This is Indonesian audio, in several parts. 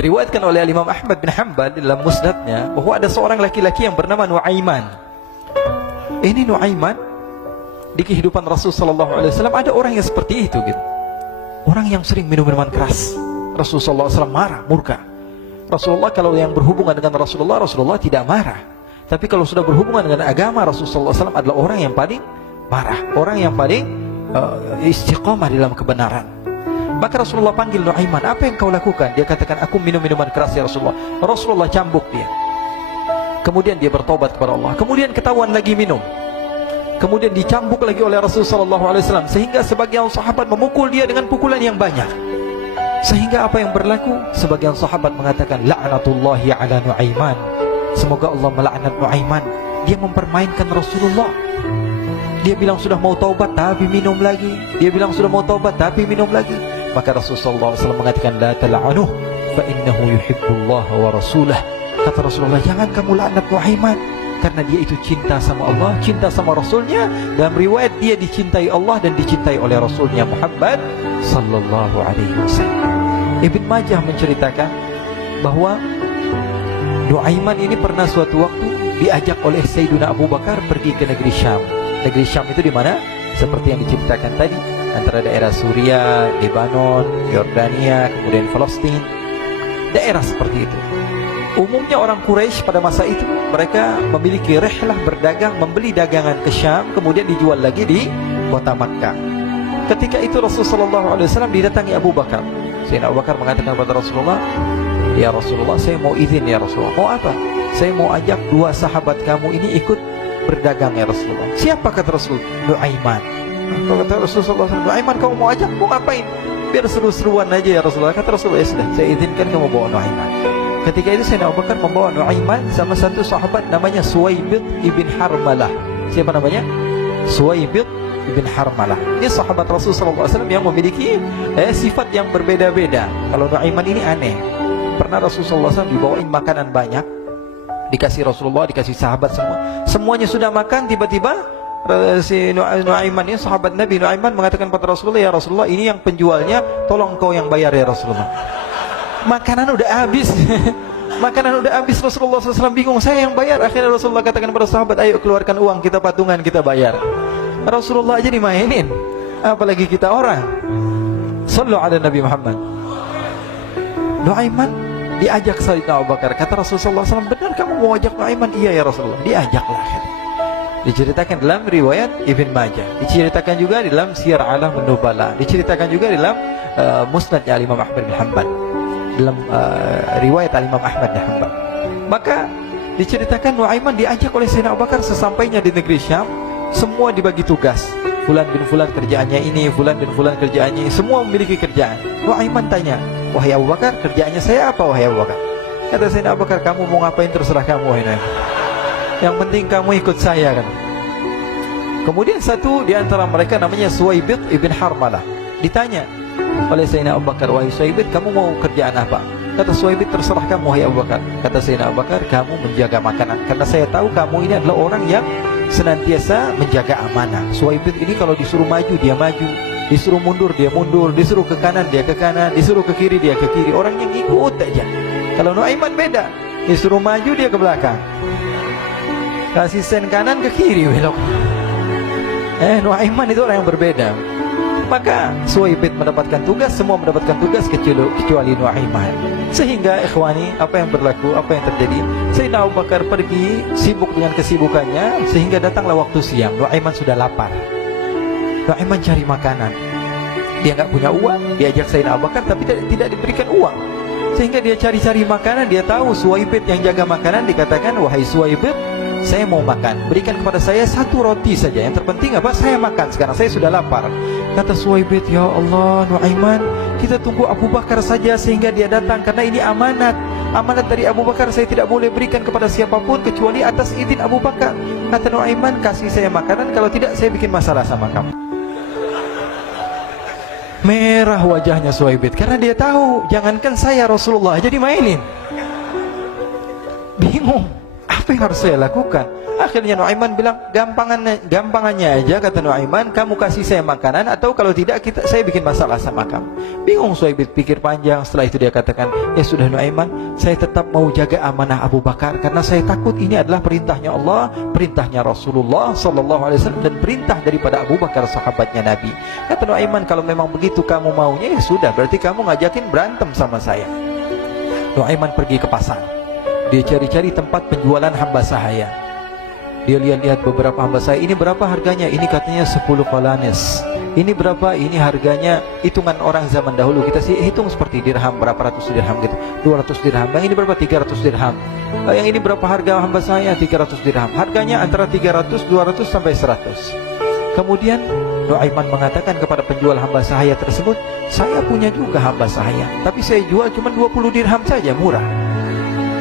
Diriwayatkan oleh Imam Ahmad bin Hanbal dalam musnadnya bahwa ada seorang laki-laki yang bernama Nuaiman. Ini Nuaiman, di kehidupan Rasul sallallahu alaihi wasallam ada orang yang seperti itu gitu. Orang yang sering minum minuman keras. Rasul sallallahu alaihi wasallam marah, murka. Rasulullah kalau yang berhubungan dengan Rasulullah tidak marah. Tapi kalau sudah berhubungan dengan agama, Rasul sallallahu alaihi wasallam adalah orang yang paling marah, orang yang paling istiqamah dalam kebenaran. Maka Rasulullah panggil Nuaiman, apa yang kau lakukan? Dia katakan, aku minum minuman keras ya Rasulullah. Rasulullah cambuk dia. Kemudian dia bertobat kepada Allah. Kemudian ketahuan lagi minum. Kemudian dicambuk lagi oleh Rasulullah SAW, sehingga sebagian sahabat memukul dia dengan pukulan yang banyak. Sehingga apa yang berlaku? Sebagian sahabat mengatakan, la'natullahi ala Nuaiman. Semoga Allah melaknat Nuaiman. Dia mempermainkan Rasulullah. Dia bilang sudah mau taubat tapi minum lagi. Dia bilang sudah mau taubat tapi minum lagi. Maka Rasulullah SAW mengatakan, la tal'anuh fa innahu yuhibbullah wa rasulah. Kata Rasulullah, jangan kamu laknat Nuaiman, karena dia itu cinta sama Allah, cinta sama Rasulnya. Dalam riwayat dia dicintai Allah dan dicintai oleh Rasulnya Muhammad sallallahu alaihi wasallam. Ibn Majah menceritakan bahwa Nuaiman ini pernah suatu waktu diajak oleh Sayyidina Abu Bakar pergi ke negeri Syam. Negeri Syam itu di mana? Seperti yang diceritakan tadi, antara daerah Suriah, Lebanon, Yordania, kemudian Palestina. Daerah seperti itu. Umumnya orang Quraisy pada masa itu mereka memiliki rihlah berdagang, membeli dagangan ke Syam, kemudian dijual lagi di kota Makkah. Ketika itu Rasulullah SAW didatangi Abu Bakar. Sayyidina Abu Bakar mengatakan kepada Rasulullah, ya Rasulullah, saya mau izin ya Rasulullah. Mau apa? Saya mau ajak dua sahabat kamu ini ikut berdagang ya Rasulullah. Siapa? Kata Rasul? Nuaiman. Kata Rasulullah, Nuaiman kamu mau ajak? Mau ngapain? Biar seru-seruan aja ya Rasulullah. Kata Rasulullah, ya sudah, saya izinkan kamu bawa Nuaiman. Ketika itu Sayyidina Abu Bakar membawa Nuaiman sama satu sahabat namanya Suwaibid ibn Harmalah. Siapa namanya? Suwaibid ibn Harmalah. Ini sahabat Rasulullah SAW yang memiliki sifat yang berbeda-beda. Kalau Nuaiman ini aneh. Pernah Rasulullah SAW dibawain makanan banyak, dikasih Rasulullah, dikasih sahabat semua. Semuanya sudah makan, tiba-tiba si Nuaiman ini, sahabat Nabi Nuaiman mengatakan kepada Rasulullah, ya Rasulullah, ini yang penjualnya, tolong kau yang bayar ya Rasulullah. Makanan udah habis. Makanan udah habis. Rasulullah SAW bingung, saya yang bayar. Akhirnya Rasulullah katakan kepada sahabat, ayo keluarkan uang, kita patungan, kita bayar. Rasulullah aja dimainin, apalagi kita orang. Sallu ala Nabi Muhammad. Nuaiman diajak Sayyidina Abu Bakar. Kata Rasulullah SAW, benar kamu mau ajak Nuaiman? Iya ya Rasulullah. Diajaklah. Diceritakan dalam riwayat Ibn Majah, diceritakan juga dalam Syiar A'lam Nubala, diceritakan juga dalam musnadnya Imam Ahmad bin Hanbal, dalam riwayat Imam Ahmad bin Hanbal. Maka diceritakan Nuaiman diajak oleh Sayyidina Abu Bakar. Sesampainya di negeri Syam, semua dibagi tugas. Fulan bin Fulan kerjaannya ini, Fulan bin Fulan kerjaannya ini, semua memiliki kerjaan. Nuaiman tanya, wahai Abu Bakar, kerjaannya saya apa wahai Abu Bakar? Kata Sayyidina Abu Bakar, kamu mau ngapain terserah kamu wahai Nuaiman. Yang penting kamu ikut saya kan. Kemudian satu di antara mereka namanya Suwaibid ibn Harmalah. Ditanya oleh Sayyidina Abu Bakar, wahai Suwaibid, kamu mau kerjaan apa? Kata Suwaibid, terserah kamu wahai Abu Bakar. Kata Sayyidina Abu Bakar, kamu menjaga makanan, karena saya tahu kamu ini adalah orang yang senantiasa menjaga amanah. Suwaibid ini kalau disuruh maju dia maju, disuruh mundur dia mundur, disuruh ke kanan dia ke kanan, disuruh ke kiri dia ke kiri. Orang yang ikut aja. Kalau Nuaiman beda, disuruh maju dia ke belakang, kasih sen kanan ke kiri belok. Nuaiman itu orang yang berbeda. Maka Suwaibid mendapatkan tugas, semua mendapatkan tugas kecuali Nuaiman. Sehingga ikhwani, apa yang berlaku, apa yang terjadi? Sayyidina Abu Bakar pergi sibuk dengan kesibukannya, sehingga datanglah waktu siang. Nuaiman sudah lapar. Nuaiman cari makanan. Dia nggak punya uang, diajak Sayyidina Abu Bakar tapi tidak diberikan uang. Sehingga dia cari-cari makanan. Dia tahu Suwaibid yang jaga makanan, dikatakan, wahai Suwaibid, saya mau makan, berikan kepada saya satu roti saja. Yang terpenting apa? Saya makan sekarang, saya sudah lapar. Kata Suwaibid, ya Allah Nuaiman, kita tunggu Abu Bakar saja sehingga dia datang, karena ini amanat. Amanat dari Abu Bakar, saya tidak boleh berikan kepada siapapun kecuali atas izin Abu Bakar. Kata Nuaiman, kasih saya makanan, kalau tidak saya bikin masalah sama kamu. Merah wajahnya Suwaibid, karena dia tahu, jangankan saya Rasulullah jadi mainin. Bingung, Apa yang harus saya lakukan? Akhirnya Nuaiman bilang, gampangannya aja, kata Nuaiman, kamu kasih saya makanan, atau kalau tidak saya bikin masalah sama kamu. Bingung Suhaib pikir panjang. Setelah itu dia katakan, ya sudah Nuaiman, saya tetap mau jaga amanah Abu Bakar, karena saya takut ini adalah perintahnya Allah, perintahnya Rasulullah SAW, dan perintah daripada Abu Bakar, sahabatnya Nabi. Kata Nuaiman, kalau memang begitu kamu maunya, ya sudah, berarti kamu ngajakin berantem sama saya. Nuaiman pergi ke pasar. Dia cari-cari tempat penjualan hamba sahaya. Dia lihat-lihat beberapa hamba sahaya. Ini berapa harganya? Ini katanya 10 qalanis. Ini berapa? Ini harganya, hitungan orang zaman dahulu, kita sih hitung seperti dirham, berapa ratus dirham gitu, 200 dirham. Yang ini berapa? 300 dirham. Yang ini berapa harga hamba sahaya? 300 dirham. Harganya antara 300, 200 sampai 100. Kemudian Nuaiman mengatakan kepada penjual hamba sahaya tersebut, saya punya juga hamba sahaya, tapi saya jual cuma 20 dirham saja, murah.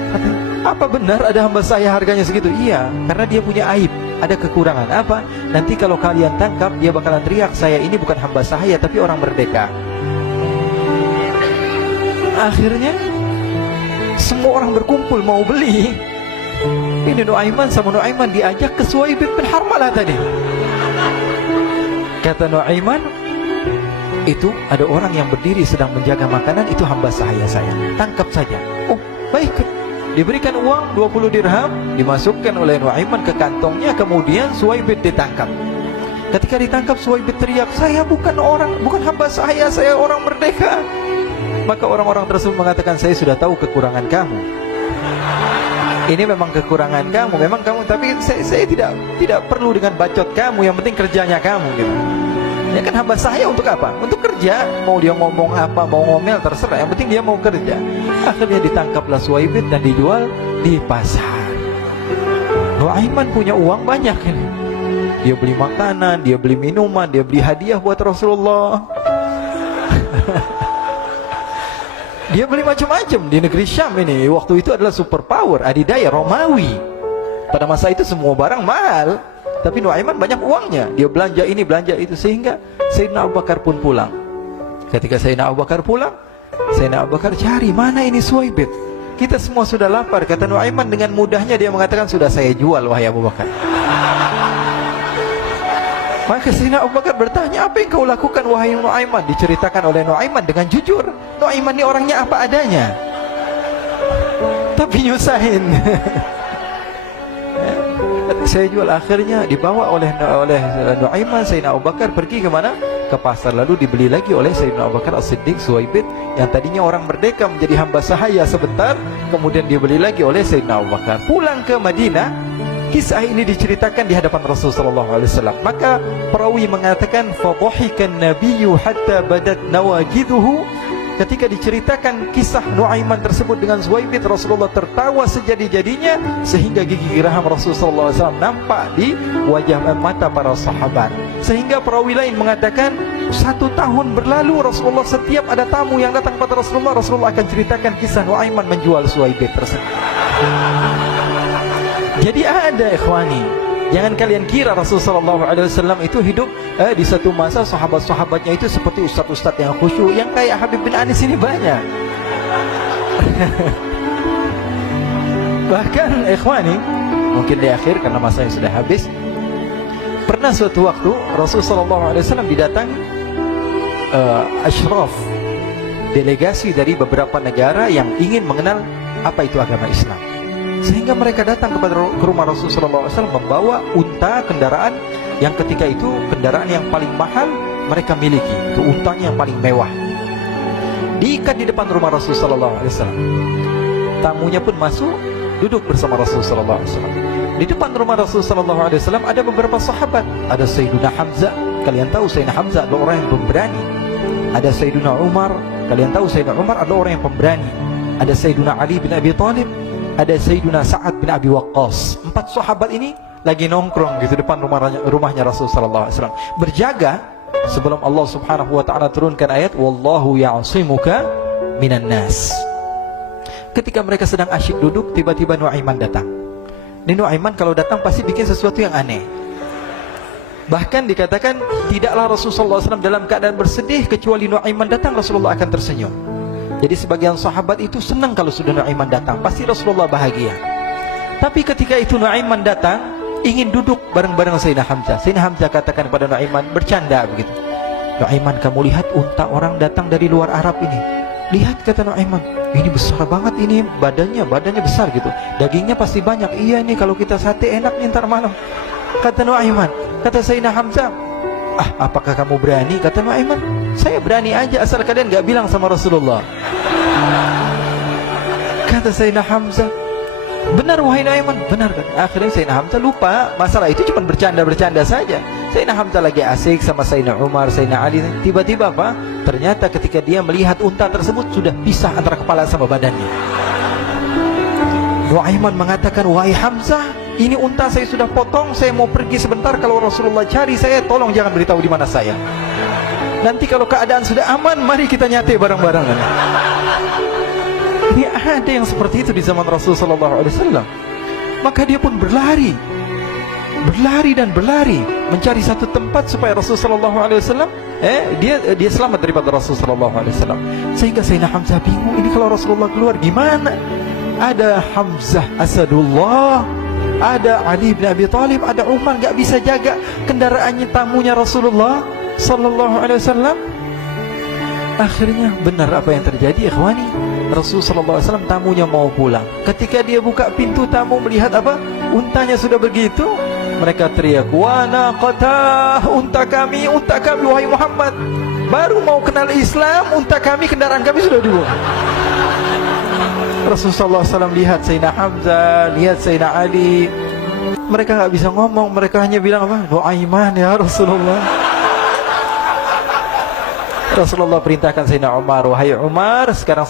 Katanya, apa benar ada hamba saya harganya segitu? Iya, karena dia punya aib, ada kekurangan. Apa? Nanti kalau kalian tangkap, dia bakalan teriak, saya ini bukan hamba sahaya, tapi orang merdeka. Akhirnya semua orang berkumpul mau beli. Ini Nuaiman sama Nuaiman diajak ke Suhaib bin Harmalah tadi. Kata Nuaiman, itu ada orang yang berdiri sedang menjaga makanan, itu hamba sahaya saya, tangkap saja. Oh, baik. Diberikan uang 20 dirham, dimasukkan oleh Nuaiman ke kantongnya, kemudian Suhaib ditangkap. Ketika ditangkap, Suhaib teriak, saya bukan hamba saya orang merdeka. Maka orang-orang tersebut mengatakan, saya sudah tahu kekurangan kamu. Ini memang kekurangan kamu, memang kamu, tapi saya tidak perlu dengan bacot kamu, yang penting kerjanya kamu gitu. Ya kan, hamba saya untuk apa? Untuk kerja. Mau dia ngomong apa, mau ngomel, terserah, yang penting dia mau kerja. Akhirnya ditangkaplah Suhaib dan dijual di pasar. Nuaiman punya uang banyak ini. Dia beli makanan, dia beli minuman, dia beli hadiah buat Rasulullah. Dia beli macam-macam di negeri Syam ini. Waktu itu adalah superpower, adidaya Romawi. Pada masa itu semua barang mahal, tapi Nuaiman banyak uangnya. Dia belanja ini, belanja itu, sehingga Sayyidina Abu Bakar pun pulang. Ketika Sayyidina Abu Bakar pulang, Sayyidina Abu Bakar cari, mana ini Suhaib? Kita semua sudah lapar. Kata Nuaiman dengan mudahnya dia mengatakan, sudah saya jual wahai Abu Bakar. Maka Sayyidina Abu Bakar bertanya, apa yang kau lakukan wahai Nuaiman? Diceritakan oleh Nuaiman dengan jujur. Nuaiman ini orangnya apa adanya, tapi nyusahin. Saya jual. Akhirnya dibawa oleh Nuaiman, Sayyidina Abu Bakar pergi ke mana? Ke pasar. Lalu dibeli lagi oleh Sayyidina Abu Bakar As-Siddiq Suhaib, yang tadinya orang merdeka menjadi hamba sahaya sebentar, kemudian dibeli lagi oleh Sayyidina Abu Bakar. Pulang ke Madinah, kisah ini diceritakan di hadapan Rasulullah SAW. Maka perawi mengatakan, fadhahikan nabiyyu hatta badat nawajiduhu. Ketika diceritakan kisah Nuaiman tersebut dengan Suhaib, Rasulullah tertawa sejadi-jadinya, sehingga gigi geraham Rasulullah SAW nampak di wajah mata para sahabat. Sehingga perawi lain mengatakan, 1 tahun berlalu Rasulullah, setiap ada tamu yang datang pada Rasulullah, Rasulullah akan ceritakan kisah Nuaiman menjual Suhaib tersebut. Jadi ada, ikhwani, jangan kalian kira Rasulullah SAW itu hidup di satu masa sahabat-sahabatnya itu seperti ustaz-ustaz yang khusyuk, yang kayak Habib bin Anis ini banyak. Bahkan ikhwani, mungkin di akhir karena masanya sudah habis, pernah suatu waktu Rasulullah SAW didatangi asyraf, delegasi dari beberapa negara yang ingin mengenal apa itu agama Islam. Sehingga mereka datang ke rumah Rasulullah SAW membawa unta, kendaraan yang ketika itu kendaraan yang paling mahal mereka miliki, itu untanya yang paling mewah. Diikat di depan rumah Rasulullah SAW. Tamunya pun masuk, duduk bersama Rasulullah SAW. Di depan rumah Rasulullah SAW ada beberapa sahabat. Ada Sayyiduna Hamzah, kalian tahu Sayyidina Hamzah adalah orang yang pemberani. Ada Sayyiduna Umar, kalian tahu Sayyidina Umar adalah orang yang pemberani. Ada Sayyiduna Ali bin Abi Thalib, ada Sayyiduna Sa'ad bin Abi Waqqas. 4 sahabat ini lagi nongkrong gitu depan rumahnya Rasulullah SAW, berjaga sebelum Allah Subhanahu wa ta'ala turunkan ayat wallahu ya'simuka minan nas. Ketika mereka sedang asyik duduk, tiba-tiba Nuaiman datang. Ini Nuaiman kalau datang pasti bikin sesuatu yang aneh. Bahkan dikatakan tidaklah Rasulullah SAW dalam keadaan bersedih, kecuali Nuaiman datang Rasulullah akan tersenyum. Jadi sebagian sahabat itu senang kalau sudah Nuaiman datang, pasti Rasulullah bahagia. Tapi ketika itu Nuaiman datang, ingin duduk bareng-bareng Sayyidina Hamzah. Sayyidina Hamzah katakan kepada Nuaiman, bercanda begitu. Nuaiman, kamu lihat unta orang datang dari luar Arab ini. Lihat, kata Nuaiman, ini besar banget ini, badannya besar gitu. Dagingnya pasti banyak. Iya nih, kalau kita sate enak nih ntar malam. Kata Nuaiman. Kata Sayyidina Hamzah, apakah kamu berani? Kata Nuaiman, saya berani aja asal kalian gak bilang sama Rasulullah. Kata Sayyidina Hamzah, benar wahai Nuaiman, benar kan? Akhirnya Sayyidina Hamzah lupa masalah itu, cuma bercanda-bercanda saja. Sayyidina Hamzah lagi asik sama Sayyidina Umar, Sayyidina Ali. Tiba-tiba apa? Ternyata ketika dia melihat unta tersebut sudah pisah antara kepala sama badannya. Nuaiman mengatakan, wahai Hamzah, ini unta saya sudah potong, saya mau pergi sebentar. Kalau Rasulullah cari saya, tolong jangan beritahu di mana saya. Nanti kalau keadaan sudah aman, mari kita nyate bareng-barengan. Ini ada yang seperti itu di zaman Rasulullah SAW. Maka dia pun berlari dan berlari mencari satu tempat supaya Rasulullah SAW dia selamat daripada Rasulullah SAW. Sehingga Sayyidina Hamzah bingung, ini kalau Rasulullah keluar gimana? Ada Hamzah Asadullah, ada Ali bin Abi Thalib, ada Umar, gak bisa jaga kendaraannya, tamunya Rasulullah Sallallahu Alaihi Wasallam. Akhirnya benar apa yang terjadi, ikhwani. Rasulullah SAW tamunya mau pulang. Ketika dia buka pintu tamu melihat apa? Untanya sudah begitu. Mereka teriak, wa naqatah, unta kami wahai Muhammad. Baru mau kenal Islam, unta kami, kendaraan kami sudah dibuang. Rasulullah SAW lihat Sayyidina Hamzah, lihat Sayyidina Ali. Mereka gak bisa ngomong, mereka hanya bilang apa? Nuaiman ya Rasulullah. Rasulullah perintahkan Sayyidina Umar, wahai Umar, sekarang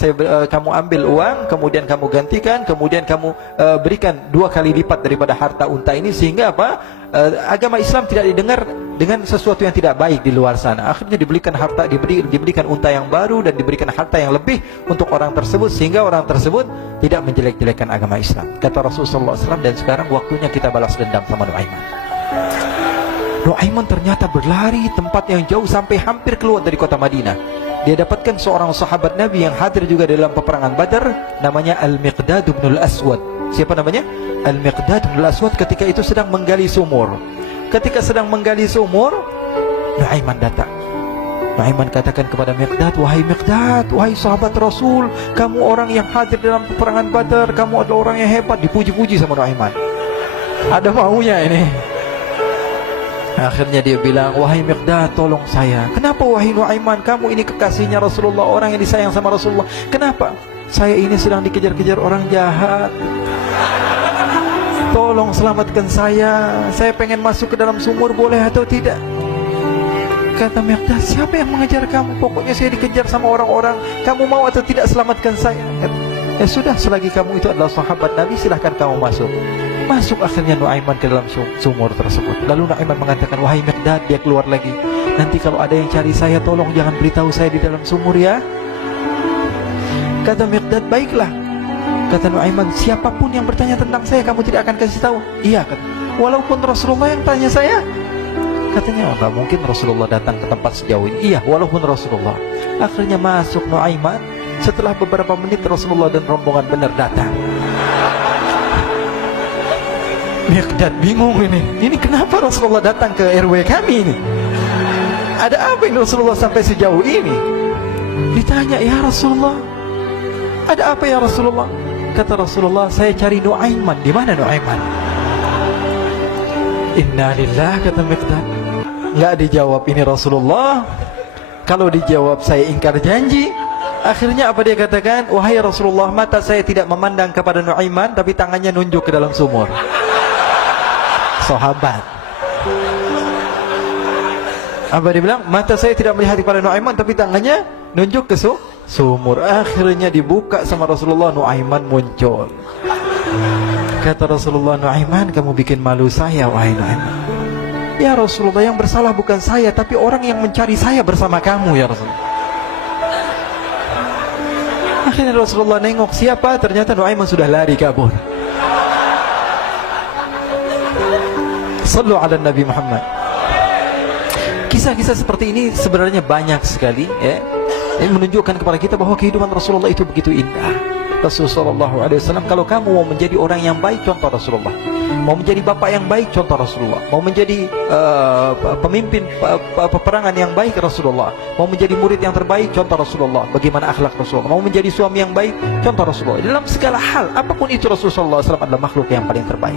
kamu ambil uang, kemudian kamu gantikan, kemudian kamu berikan 2 kali lipat daripada harta unta ini, sehingga apa? Agama Islam tidak didengar dengan sesuatu yang tidak baik di luar sana. Akhirnya diberikan harta, diberikan unta yang baru dan diberikan harta yang lebih untuk orang tersebut, sehingga orang tersebut tidak menjelek-jelekan agama Islam. Kata Rasulullah SAW, dan sekarang waktunya kita balas dendam sama Nuaiman. Nuaiman ternyata berlari tempat yang jauh sampai hampir keluar dari kota Madinah. Dia dapatkan seorang sahabat Nabi yang hadir juga dalam peperangan Badar, namanya Al-Miqdad bin Al-Aswad. Siapa namanya? Al-Miqdad bin Al-Aswad ketika itu sedang menggali sumur. Ketika sedang menggali sumur, Nuaiman datang. Nuaiman katakan kepada Miqdad, wahai Miqdad, wahai sahabat Rasul, kamu orang yang hadir dalam peperangan Badar, kamu adalah orang yang hebat. Dipuji-puji sama Nuaiman. Ada maunya ini. Akhirnya dia bilang, wahai Miqdad, tolong saya. Kenapa wahai Nuaiman? Kamu ini kekasihnya Rasulullah, orang yang disayang sama Rasulullah. Kenapa? Saya ini sedang dikejar-kejar orang jahat. Tolong selamatkan saya. Saya pengen masuk ke dalam sumur, boleh atau tidak? Kata Miqdad, siapa yang mengejar kamu? Pokoknya saya dikejar sama orang-orang. Kamu mau atau tidak selamatkan saya? Ya sudah, selagi kamu itu adalah sahabat Nabi, silahkan kamu masuk. Masuk akhirnya Nuaiman ke dalam sumur tersebut. Lalu Nuaiman mengatakan, wahai Miqdad, dia keluar lagi. Nanti kalau ada yang cari saya, tolong jangan beritahu saya di dalam sumur ya. Kata Miqdad, baiklah. Kata Nuaiman, siapapun yang bertanya tentang saya, kamu tidak akan kasih tahu? Iya, kata. Walaupun Rasulullah yang tanya saya? Katanya, enggak mungkin Rasulullah datang ke tempat sejauh ini. Iya, walaupun Rasulullah. Akhirnya masuk Nuaiman. Setelah beberapa menit Rasulullah dan rombongan benar datang. Miqdad bingung ini. Ini kenapa Rasulullah datang ke RW kami ini? Ada apa yang Rasulullah sampai sejauh ini? Ditanya, ya Rasulullah, ada apa ya Rasulullah? Kata Rasulullah, saya cari Nuaiman. Di mana Nuaiman? Innalillah, kata Miqdad. Nggak dijawab ini Rasulullah. Kalau dijawab saya ingkar janji. Akhirnya apa dia katakan? Wahai Rasulullah, mata saya tidak memandang kepada Nuaiman, tapi tangannya nunjuk ke dalam sumur. Sahabat. Apa dia bilang? Mata saya tidak melihat kepada Nuaiman, tapi tangannya nunjuk ke sumur. Akhirnya dibuka sama Rasulullah, Nuaiman muncul. Kata Rasulullah, Nuaiman, kamu bikin malu saya, wahai Nuaiman. Ya Rasulullah, yang bersalah bukan saya, tapi orang yang mencari saya bersama kamu ya Rasulullah. Akhirnya Rasulullah nengok, siapa? Ternyata Nuaiman sudah lari kabur. Sallu ala Nabi Muhammad. Kisah-kisah seperti ini sebenarnya banyak sekali ya. Ini menunjukkan kepada kita bahwa kehidupan Rasulullah itu begitu indah. Rasulullah SAW, kalau kamu mau menjadi orang yang baik, contoh Rasulullah. Mau menjadi bapak yang baik, contoh Rasulullah. Mau menjadi pemimpin peperangan yang baik, Rasulullah. Mau menjadi murid yang terbaik, contoh Rasulullah. Bagaimana akhlak Rasulullah. Mau menjadi suami yang baik, contoh Rasulullah. Dalam segala hal, apapun itu, Rasulullah SAW adalah makhluk yang paling terbaik.